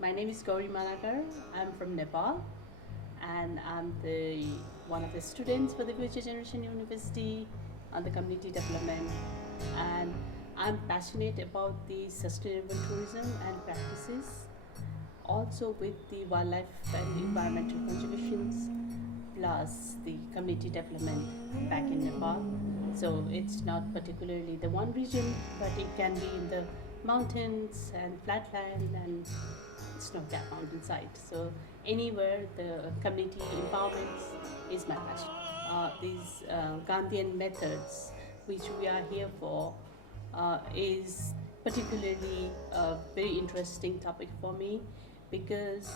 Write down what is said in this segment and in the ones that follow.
My name is Gaurie Malakar. I'm from Nepal, and I'm the one of the students for the Future Generation University on the community development. And I'm passionate about the sustainable tourism and practices, also with the wildlife and environmental conservations, plus the community development back in Nepal. So it's not particularly the one region, but it can be in the mountains and flatland and snow-capped mountainside. So anywhere the community empowerment is my passion. These Gandhian methods, which we are here for, is particularly a very interesting topic for me because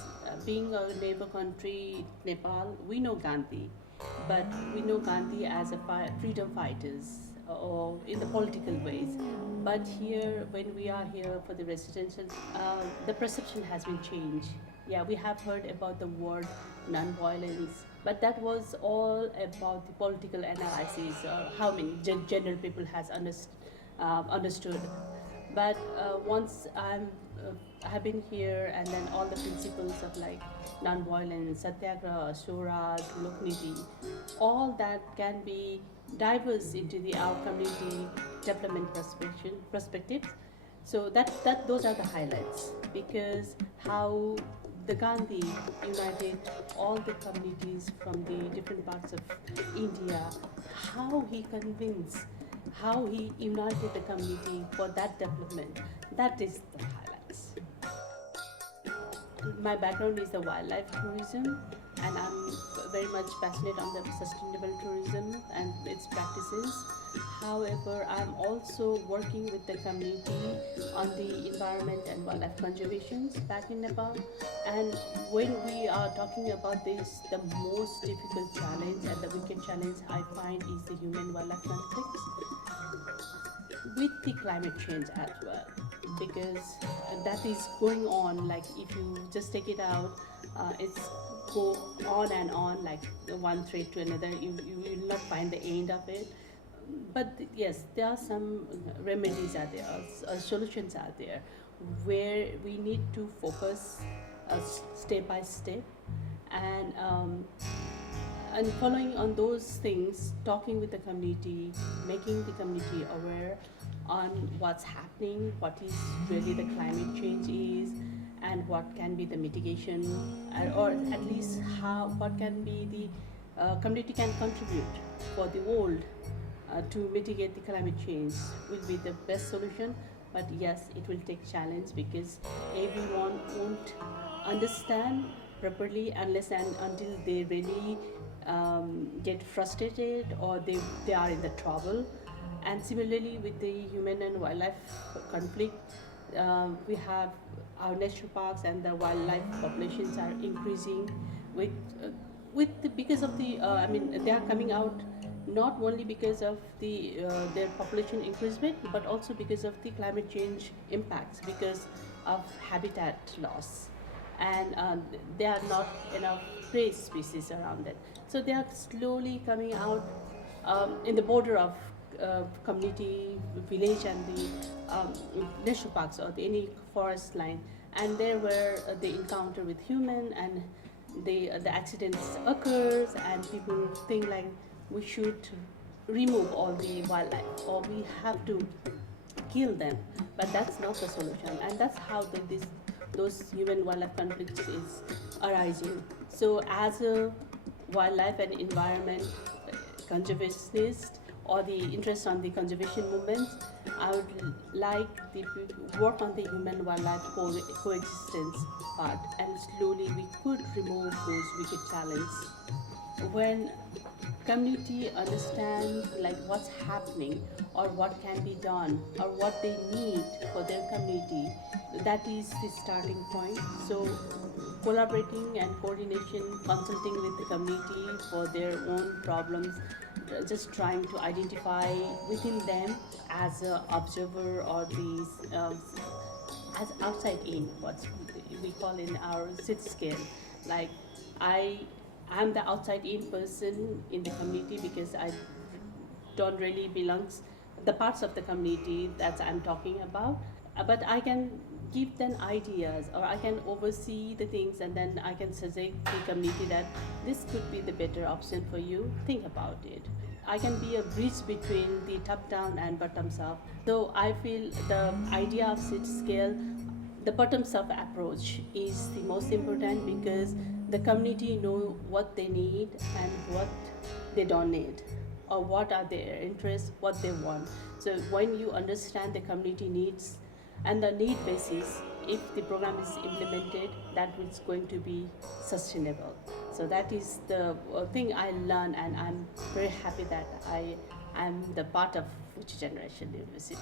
being a neighbor country, Nepal, we know Gandhi, but we know Gandhi as a freedom fighters or in the political ways. But here, when we are here for the residential, the perception has been changed. Yeah, we have heard about the word non-violence, but that was all about the political analysis or how many general people has understood. But once I have been here, and then all the principles of like non-violence, satyagraha, swaraj, lokniti, all that can be diverse into the our community development perspectives. So that those are the highlights because how the Gandhi united all the communities from the different parts of India, how he convinced, how he united the community for that development. That is the highlights. My background is the wildlife tourism, and I'm very much passionate on the sustainable tourism and its practices. However, I'm also working with the community on the environment and wildlife conservations back in Nepal. And when we are talking about this, the most difficult challenge and the wicked challenge I find is the human-wildlife conflicts with the climate change as well, because that is going on. Like if you just take it out, it's go on and on like one thread to another. You will not find the end of it. But yes, there are some remedies are there, solutions are there, where we need to focus step by step, and following on those things, talking with the community, making the community aware on what's happening, what is really the climate change is, and what can be the mitigation, or at least how what can be the community can contribute for the world to mitigate the climate change will be the best solution. But yes, it will take challenge because everyone won't understand properly unless and until they really get frustrated or they are in the trouble. And similarly with the human and wildlife conflict, we have our national parks and the wildlife populations are increasing with because of the I mean they are coming out not only because of their population increasement, but also because of the climate change impacts, because of habitat loss, and there are not enough prey species around it. So they are slowly coming out in the border of community, village, and the national parks or any forest line, and there where they encounter with human, and the accidents occurs, and people think like we should remove all the wildlife or we have to kill them, but that's not the solution, and that's how those human wildlife conflicts is arising. So as a wildlife and environment conservationist or the interest on the conservation movements, I would like the work on the human wildlife coexistence part, and slowly we could remove those wicked challenges. When community understands like what's happening or what can be done or what they need for their community, that is the starting point. So collaborating and coordination, consulting with the community for their own problems, just trying to identify within them as an observer or these as outside in, what we call in our city scale. Like I I'm the outside in person in the community because I don't really belongs the parts of the community that I'm talking about, but I can give them ideas, or I can oversee the things and then I can suggest the community that this could be the better option for you. Think about it. I can be a bridge between the top down and bottoms up. So I feel the idea of city scale, the bottoms up approach is the most important because the community know what they need and what they don't need, or what are their interests, what they want. So when you understand the community needs and the need basis, if the program is implemented, that is going to be sustainable. So that is the thing I learned, and I'm very happy that I am the part of Future Generation University.